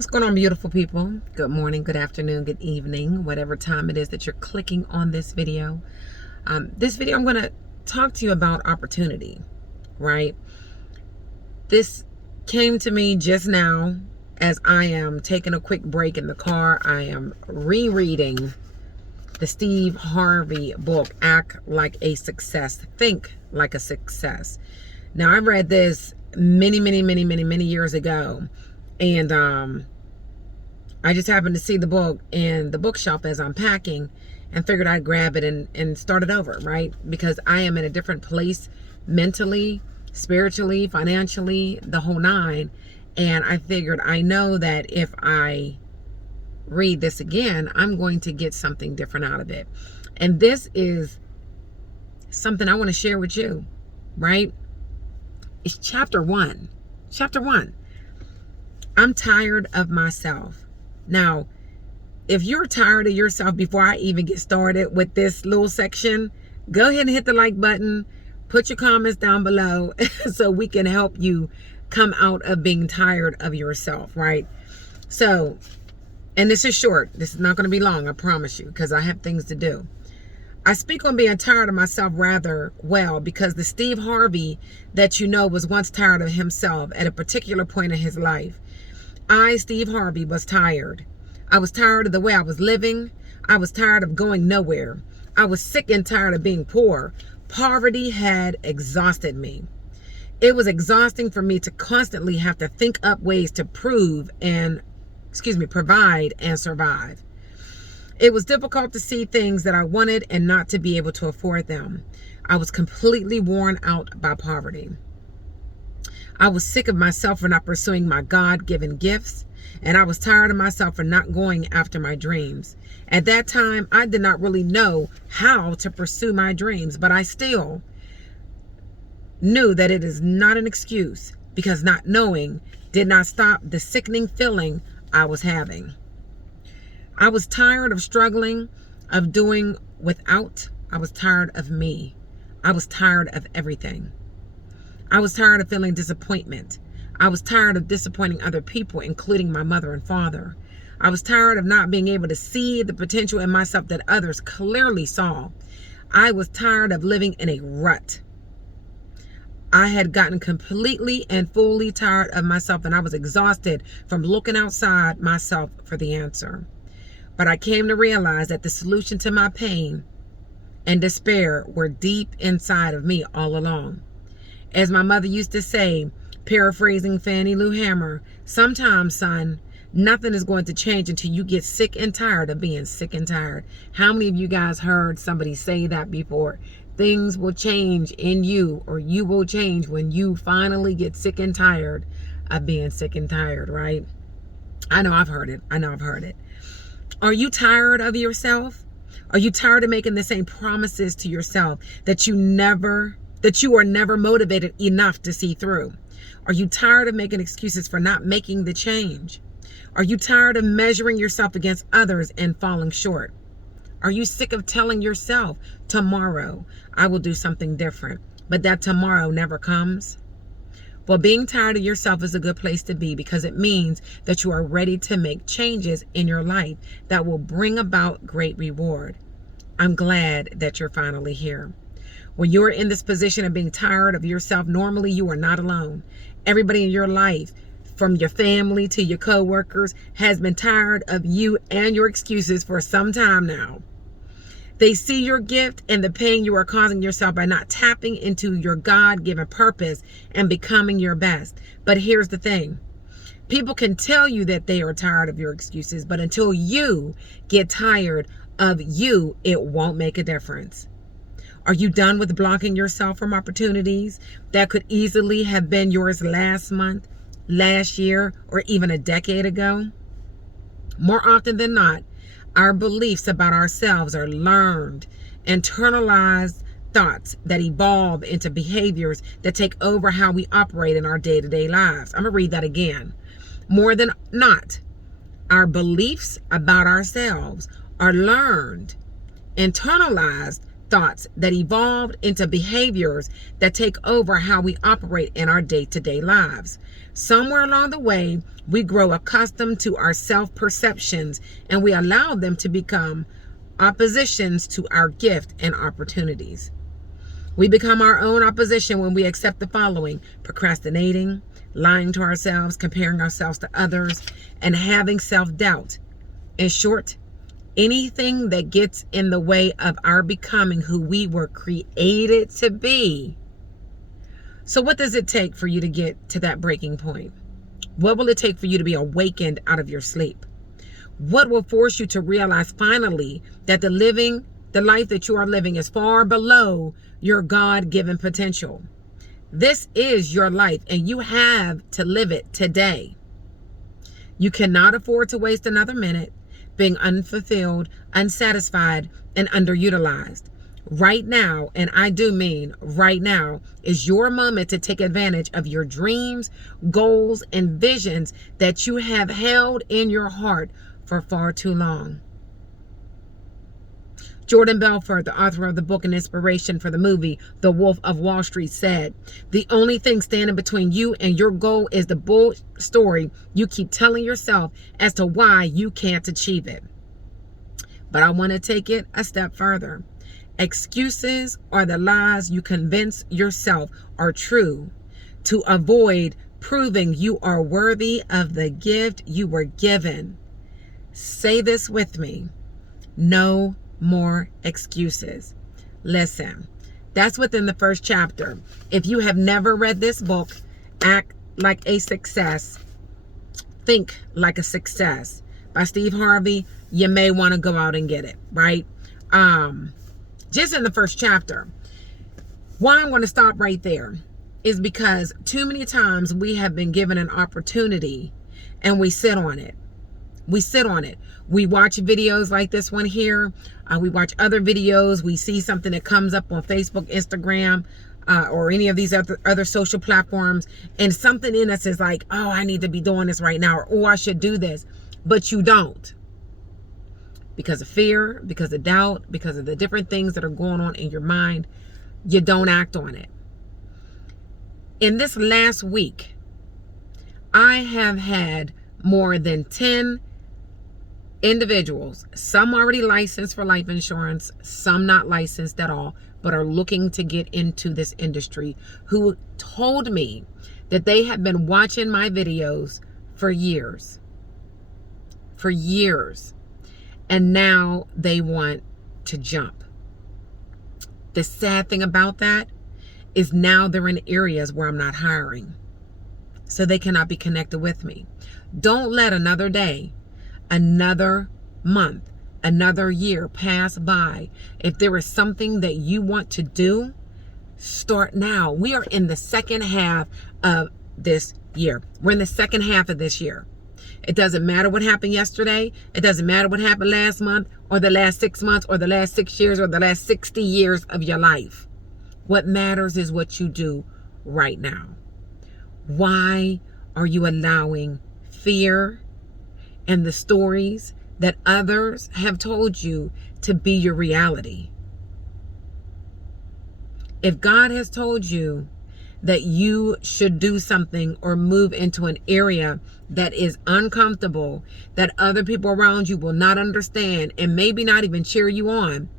What's going on, beautiful people? Good morning, good afternoon, good evening, whatever time it is that you're clicking on this video. This video, I'm going to talk to you about opportunity, right? This came to me just now as I am taking a quick break in the car. I am rereading the Steve Harvey book, Act Like a Success, Think Like a Success. Now, I read this many years ago. And I just happened to see the book in the bookshelf as I'm packing and figured I'd grab it and start it over, right? Because I am in a different place mentally, spiritually, financially, the whole nine. And I figured, I know that if I read this again, I'm going to get something different out of it. And this is something I want to share with you, right? It's chapter one. Chapter one. I'm tired of myself. Now, if you're tired of yourself before I even get started with this little section, go ahead and hit the like button. Put your comments down below so we can help you come out of being tired of yourself, right? So, and this is short. This is not going to be long, I promise you, because I have things to do. I speak on being tired of myself rather well because the Steve Harvey that you know was once tired of himself at a particular point in his life. I, Steve Harvey, was tired. I was tired of the way I was living. I was tired of going nowhere. I was sick and tired of being poor. Poverty had exhausted me. It was exhausting for me to constantly have to think up ways to provide and survive. It was difficult to see things that I wanted and not to be able to afford them. I was completely worn out by poverty. I was sick of myself for not pursuing my God-given gifts, and I was tired of myself for not going after my dreams. At that time, I did not really know how to pursue my dreams, but I still knew that it is not an excuse because not knowing did not stop the sickening feeling I was having. I was tired of struggling, of doing without. I was tired of me. I was tired of everything. I was tired of feeling disappointment. I was tired of disappointing other people, including my mother and father. I was tired of not being able to see the potential in myself that others clearly saw. I was tired of living in a rut. I had gotten completely and fully tired of myself, and I was exhausted from looking outside myself for the answer. But I came to realize that the solution to my pain and despair were deep inside of me all along. As my mother used to say, paraphrasing Fannie Lou Hamer, sometimes, son, nothing is going to change until you get sick and tired of being sick and tired. How many of you guys heard somebody say that before? Things will change in you, or you will change when you finally get sick and tired of being sick and tired, right? I know I've heard it. Are you tired of yourself? Are you tired of making the same promises to yourself that you are never motivated enough to see through? Are you tired of making excuses for not making the change? Are you tired of measuring yourself against others and falling short? Are you sick of telling yourself, tomorrow I will do something different, but that tomorrow never comes? Well, being tired of yourself is a good place to be because it means that you are ready to make changes in your life that will bring about great reward. I'm glad that you're finally here. When you're in this position of being tired of yourself, normally you are not alone. Everybody in your life, from your family to your coworkers, has been tired of you and your excuses for some time now. They see your gift and the pain you are causing yourself by not tapping into your God-given purpose and becoming your best. But here's the thing. People can tell you that they are tired of your excuses, but until you get tired of you, it won't make a difference. Are you done with blocking yourself from opportunities that could easily have been yours last month, last year, or even a decade ago? More often than not, our beliefs about ourselves are learned, internalized thoughts that evolve into behaviors that take over how we operate in our day-to-day lives. I'm going to read that again. More than not, our beliefs about ourselves are learned, internalized thoughts that evolved into behaviors that take over how we operate in our day-to-day lives. Somewhere along the way, we grow accustomed to our self-perceptions and we allow them to become oppositions to our gift and opportunities. We become our own opposition when we accept the following: procrastinating, lying to ourselves, comparing ourselves to others, and having self-doubt. In short, anything that gets in the way of our becoming who we were created to be. So what does it take for you to get to that breaking point? What will it take for you to be awakened out of your sleep? What will force you to realize finally that the life that you are living is far below your God-given potential? This is your life and you have to live it today. You cannot afford to waste another minute being unfulfilled, unsatisfied, and underutilized. Right now, and I do mean right now, is your moment to take advantage of your dreams, goals, and visions that you have held in your heart for far too long. Jordan Belfort, the author of the book and inspiration for the movie The Wolf of Wall Street, said, "The only thing standing between you and your goal is the bull story you keep telling yourself as to why you can't achieve it." But I want to take it a step further. Excuses are the lies you convince yourself are true to avoid proving you are worthy of the gift you were given. Say this with me: no more excuses. Listen, that's within the first chapter. If you have never read this book, Act Like a Success, Think Like a Success by Steve Harvey, you may want to go out and get it, right? Just in the first chapter. Why I'm going to stop right there is because too many times we have been given an opportunity and we sit on it. We sit on it. We watch videos like this one here. We watch other videos. We see something that comes up on Facebook, Instagram, or any of these other social platforms. And something in us is like, oh, I need to be doing this right now. Or, oh, I should do this. But you don't. Because of fear, because of doubt, because of the different things that are going on in your mind, you don't act on it. In this last week, I have had more than 10 individuals, some already licensed for life insurance, some not licensed at all, but are looking to get into this industry, who told me that they have been watching my videos for years. And now they want to jump. The sad thing about that is now they're in areas where I'm not hiring, so they cannot be connected with me. Don't let another day, another month, another year pass by. If there is something that you want to do, start now. We are in the second half of this year. We're in the second half of this year. It doesn't matter what happened yesterday. It doesn't matter what happened last month or the last 6 months or the last 6 years or the last 60 years of your life. What matters is what you do right now. Why are you allowing fear and the stories that others have told you to be your reality? If God has told you that you should do something or move into an area that is uncomfortable, that other people around you will not understand and maybe not even cheer you on,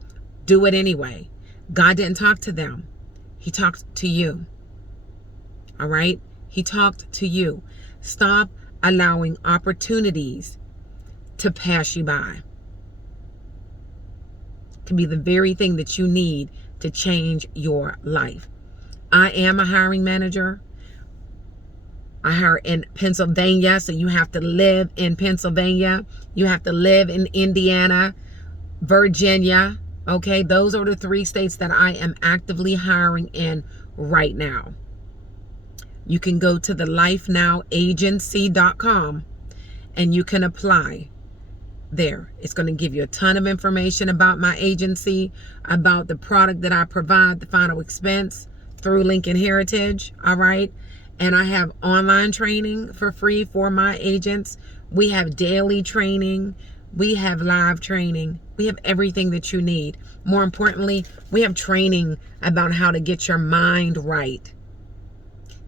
do it anyway. God didn't talk to them. He talked to you. All right? He talked to you. Stop allowing opportunities to pass you by. It can be the very thing that you need to change your life. I am a hiring manager. I hire in Pennsylvania, so you have to live in Pennsylvania. You have to live in Indiana, Virginia. Okay, those are the 3 states that I am actively hiring in right now. You can go to the lifenowagency.com and you can apply there. It's going to give you a ton of information about my agency, about the product that I provide, the final expense through Lincoln Heritage. All right. And I have online training for free for my agents. We have daily training. We have live training. We have everything that you need. More importantly, we have training about how to get your mind right.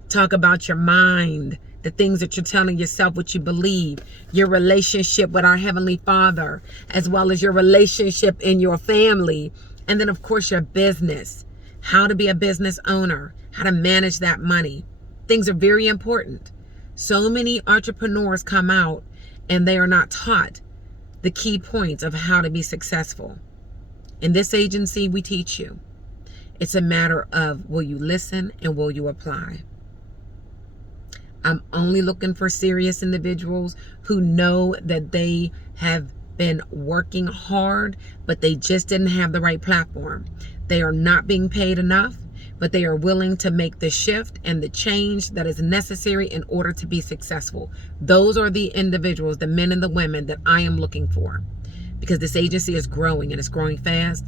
Talk about your mind, the things that you're telling yourself, what you believe, your relationship with our Heavenly Father, as well as your relationship in your family. And then, of course, your business, how to be a business owner, how to manage that money. Things are very important. So many entrepreneurs come out and they are not taught the key points of how to be successful. In this agency, we teach you. It's a matter of, will you listen and will you apply? I'm only looking for serious individuals who know that they have been working hard, but they just didn't have the right platform. They are not being paid enough, but they are willing to make the shift and the change that is necessary in order to be successful. Those are the individuals, the men and the women that I am looking for, because this agency is growing and it's growing fast.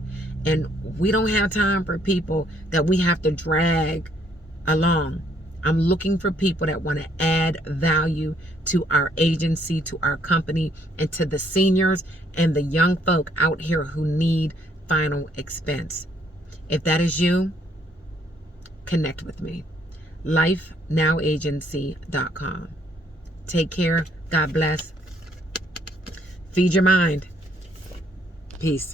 And we don't have time for people that we have to drag along. I'm looking for people that want to add value to our agency, to our company, and to the seniors and the young folk out here who need final expense. If that is you, connect with me. lifenowagency.com. Take care. God bless. Feed your mind. Peace.